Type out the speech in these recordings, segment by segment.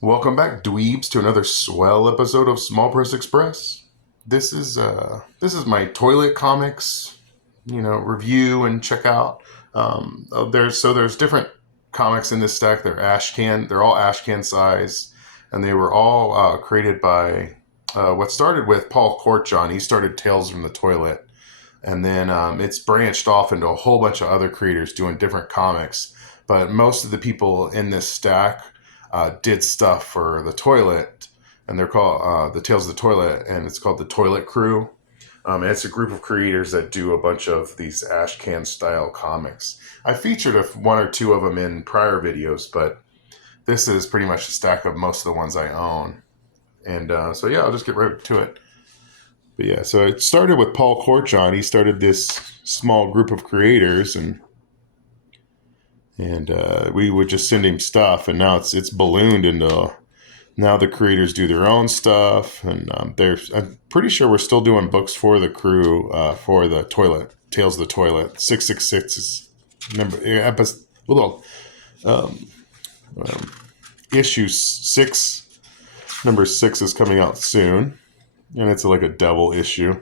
Welcome back, dweebs, to another swell episode of Small Press Express. This is my toilet comics, review and check out. There's different comics in this stack. They're all ash can size, and they were all created by what started with Paul Kortjohn. He started Tales from the Toilet, and then it's branched off into a whole bunch of other creators doing different comics. But most of the people in this stack did stuff for the toilet, and they're called the Tales of the Toilet, and it's called the Toilet Crew. And it's a group of creators that do a bunch of these ash can style comics. I featured one or two of them in prior videos, but this is pretty much a stack of most of the ones I own. And so yeah, I'll just get right to it. But yeah, so it started with Paul Kortjohn. He started this small group of creators, and we would just send him stuff, and now it's ballooned into. Now the creators do their own stuff, and I'm pretty sure we're still doing books for the crew for the toilet Tales of the Toilet. 666 is um, issue 6. Number 6 is coming out soon, and it's like a double issue.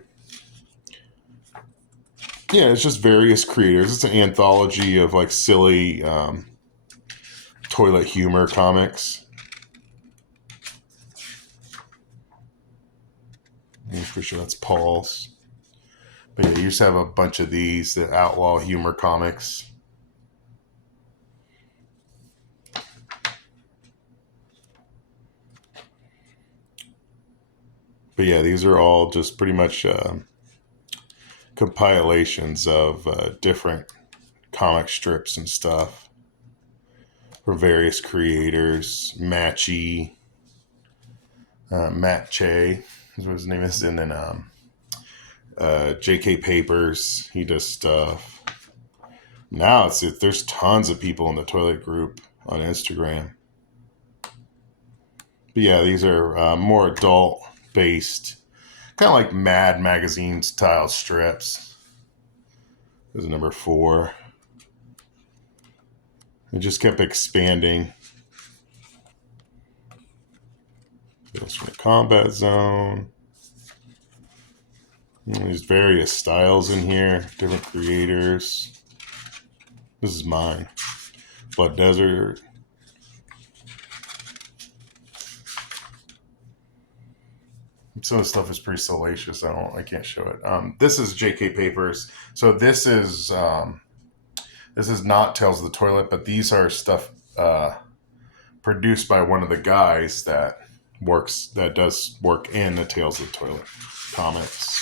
Yeah, it's just various creators. It's an anthology of like silly toilet humor comics. I'm pretty sure that's Paul's. But yeah, you just have a bunch of these, the outlaw humor comics. But yeah, these are all just pretty much compilations of different comic strips and stuff from various creators. Matchy, Matt Che is what his name is, and then J.K. Papers. He does stuff. Now there's tons of people in the toilet group on Instagram. But yeah, these are more adult based, kind of like Mad magazine style strips. This is number 4. It just kept expanding. Goes from the combat zone. And there's various styles in here, different creators. This is mine. Blood Desert. Some of the stuff is pretty salacious. I can't show it. This is J.K. Papers. So this is not Tales of the Toilet, but these are stuff produced by one of the guys that does work in the Tales of the Toilet comics.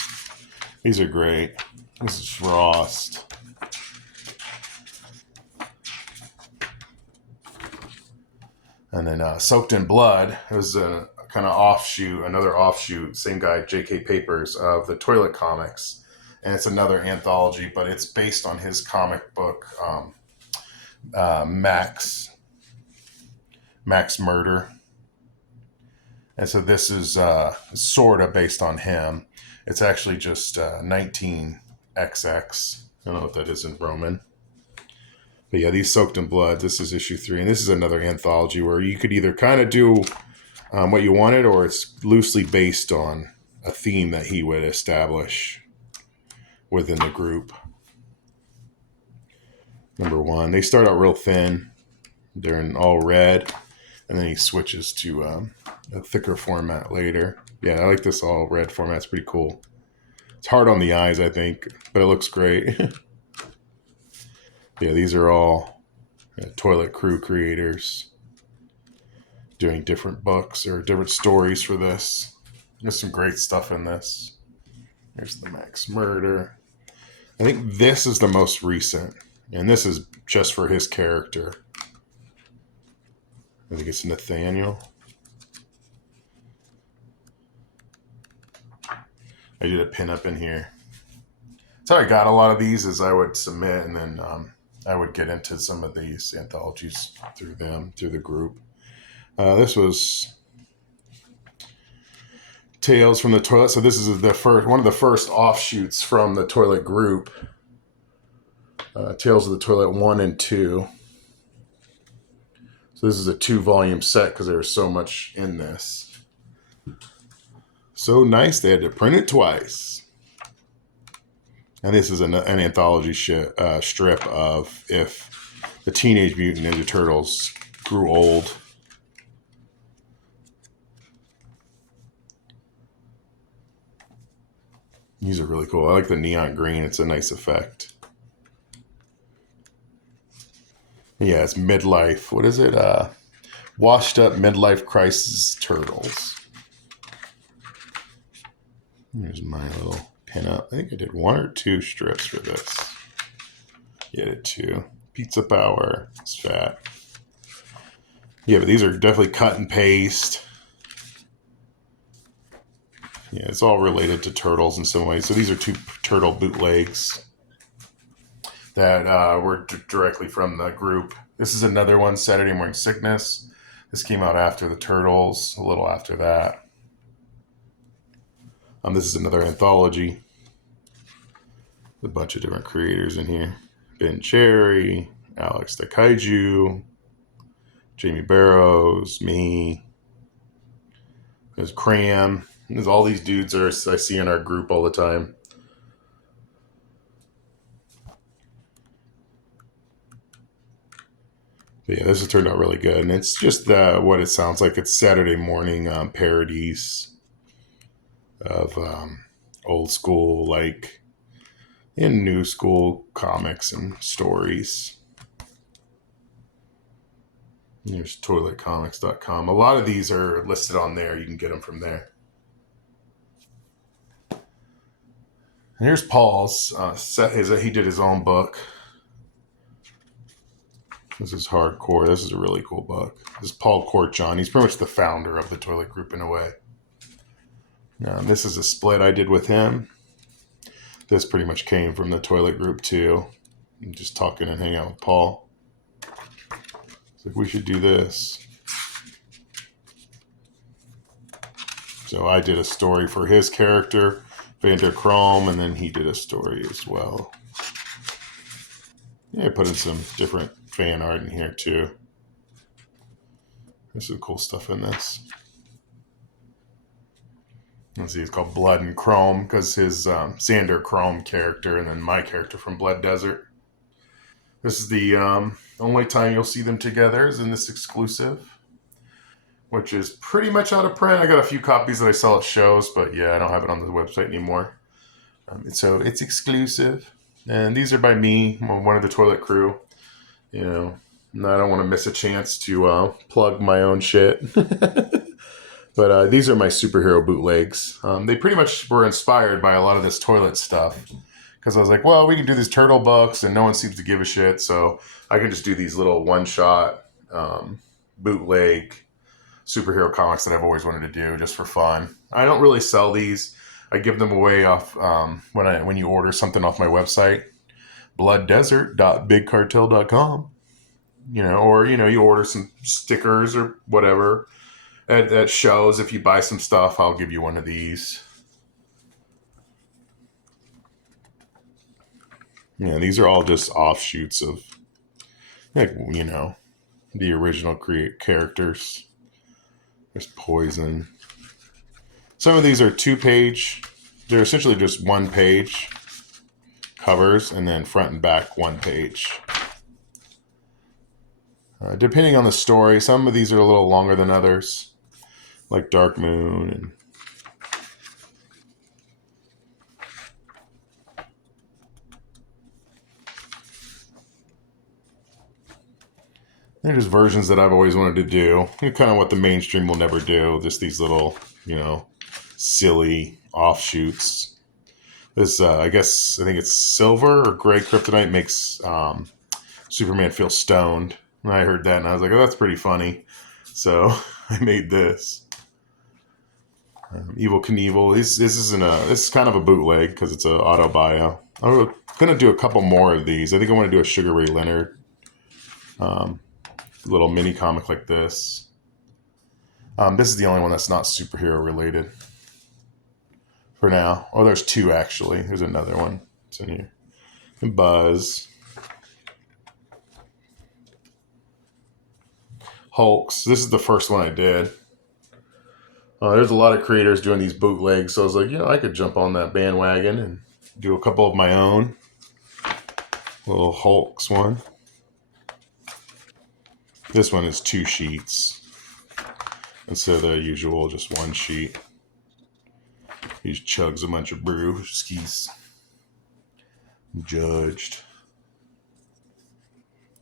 These are great. This is Frost. And then Soaked in Blood was a kind of another offshoot, same guy, J.K. Papers, of the Toilet comics. And it's another anthology, but it's based on his comic book, Max Murder. And so this is sort of based on him. It's actually just 19XX. I don't know what that is in Roman. But yeah, these Soaked in Blood, this is issue 3. And this is another anthology where you could either kind of do what you wanted, or it's loosely based on a theme that he would establish within the group. Number 1. They start out real thin. They're in all red. And then he switches to a thicker format later. Yeah, I like this all red format. It's pretty cool. It's hard on the eyes, I think, but it looks great. Yeah, these are all Toilet Crew creators doing different books or different stories for this. There's some great stuff in this. Here's the Max Murder. I think this is the most recent, and this is just for his character. I think it's Nathaniel. I did a pinup in here. So I got a lot of these as I would submit, and then I would get into some of these anthologies through the group. This was Tales from the Toilet. So this is one of the first offshoots from the Toilet group. Tales of the Toilet 1 and 2. So this is a 2-volume set because there's so much in this. So nice, they had to print it twice. And this is an anthology strip of if the Teenage Mutant Ninja Turtles grew old. These are really cool. I like the neon green. It's a nice effect. Yeah, it's midlife. What is it? Washed up midlife crisis turtles. Here's my little pinup. I think I did 1 or 2 strips for this. Yeah, I did 2. Pizza Power. It's fat. Yeah, but these are definitely cut and paste. Yeah, it's all related to turtles in some ways. So these are 2 turtle bootlegs that were directly from the group. This is another one, Saturday Morning Sickness. This came out after the Turtles, a little after that. This is another anthology. A bunch of different creators in here. Ben Cherry, Alex the Kaiju, Jamie Barrows, me. There's Cram. There's all these dudes I see in our group all the time. But yeah, this has turned out really good. And it's just what it sounds like. It's Saturday morning parodies of old school, like, and new school comics and stories. There's toiletcomics.com. A lot of these are listed on there. You can get them from there. And here's Paul's. He did his own book. This is hardcore. This is a really cool book. This is Paul Courtjohn. He's pretty much the founder of the Toilet Group in a way. This is a split I did with him. This pretty much came from the Toilet Group too. I'm just talking and hanging out with Paul. It's like, we should do this. So I did a story for his character, Vander Chrome, and then he did a story as well. Yeah, I put in some different fan art in here too. There's some cool stuff in this. Let's see, it's called Blood and Chrome because his Xander Chrome character and then my character from Blood Desert. This is the only time you'll see them together is in this exclusive, which is pretty much out of print. I got a few copies that I sell at shows, but yeah, I don't have it on the website anymore. So it's exclusive. And these are by me, one of the Toilet Crew. You know, and I don't want to miss a chance to plug my own shit. But these are my superhero bootlegs. They pretty much were inspired by a lot of this toilet stuff. Because I was like, well, we can do these turtle books and no one seems to give a shit. So I can just do these little one-shot bootleg superhero comics that I've always wanted to do just for fun. I don't really sell these. I give them away off when you order something off my website, blooddesert.bigcartel.com. Or you order some stickers or whatever at shows. If you buy some stuff, I'll give you one of these. Yeah, these are all just offshoots of, the original characters. There's Poison. Some of these are 2-page. They're essentially just 1-page covers and then front and back 1-page. Depending on the story, some of these are a little longer than others, like Dark Moon and they're just versions that I've always wanted to do. Kind of what the mainstream will never do. Just these little, silly offshoots. This, I think it's Silver or Gray Kryptonite makes Superman feel stoned. And I heard that and I was like, oh, that's pretty funny. So I made this. Evil Knievel. This is kind of a bootleg because it's an auto bio. I'm going to do a couple more of these. I think I want to do a Sugar Ray Leonard little mini comic like this. This is the only one that's not superhero related for now. Oh, there's 2 actually. There's another one. It's in here. Buzz. Hulks. This is the first one I did. There's a lot of creators doing these bootlegs, so I was like, I could jump on that bandwagon and do a couple of my own. Little Hulks one. This one is 2 sheets instead of the usual just 1 sheet. He just chugs a bunch of brew. He's judged.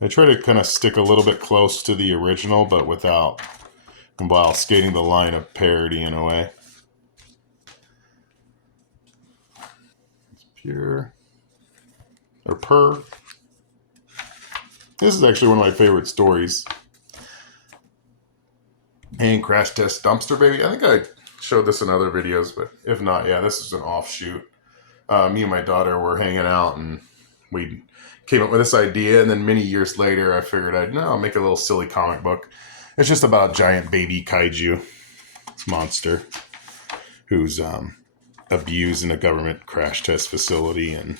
I try to kind of stick a little bit close to the original, but while skating the line of parody in a way. It's pure. Or per. This is actually one of my favorite stories. And Crash Test Dumpster Baby. I think I showed this in other videos, but if not, yeah, this is an offshoot. Me and my daughter were hanging out, and we came up with this idea, and then many years later, I figured I'll make a little silly comic book. It's just about a giant baby kaiju monster who's abused in a government crash test facility in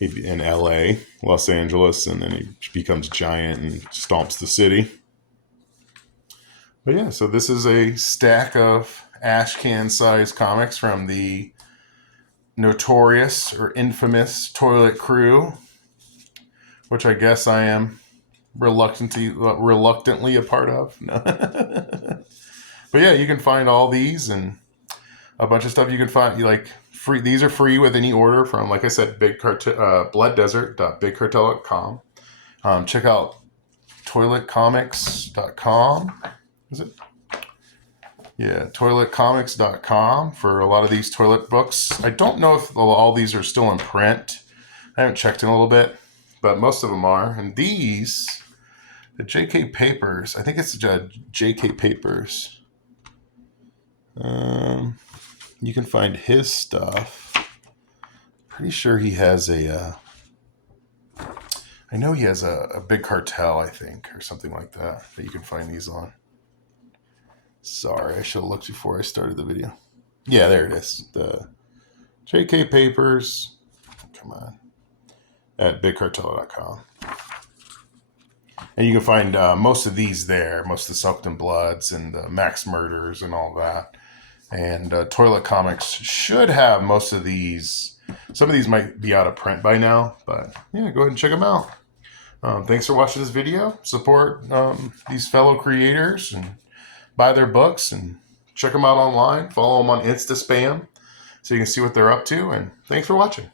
LA, Los Angeles, and then he becomes giant and stomps the city. But yeah, so this is a stack of ash can size comics from the notorious or infamous Toilet Cru, which I guess I am reluctantly a part of. But yeah, you can find all these and a bunch of stuff you can find. Free. These are free with any order from, like I said, blooddesert.bigcartel.com. Check out toiletcomics.com. Is it? Yeah, toiletcomics.com for a lot of these toilet books. I don't know if all these are still in print. I haven't checked in a little bit, but most of them are. And these, the JK Papers, I think it's JK Papers. You can find his stuff. Pretty sure he has I know he has a Big Cartel, I think, or something like that you can find these on. Sorry, I should have looked before I started the video. Yeah, there it is. The JK Papers. Come on. At bigcartel.com. And you can find most of these there. Most of the Soaked in Bloods and the Max Murders and all that. And Toilet Comics should have most of these. Some of these might be out of print by now. But yeah, go ahead and check them out. Thanks for watching this video. Support these fellow creators and buy their books and check them out online. Follow them on Insta Spam so you can see what they're up to. And thanks for watching.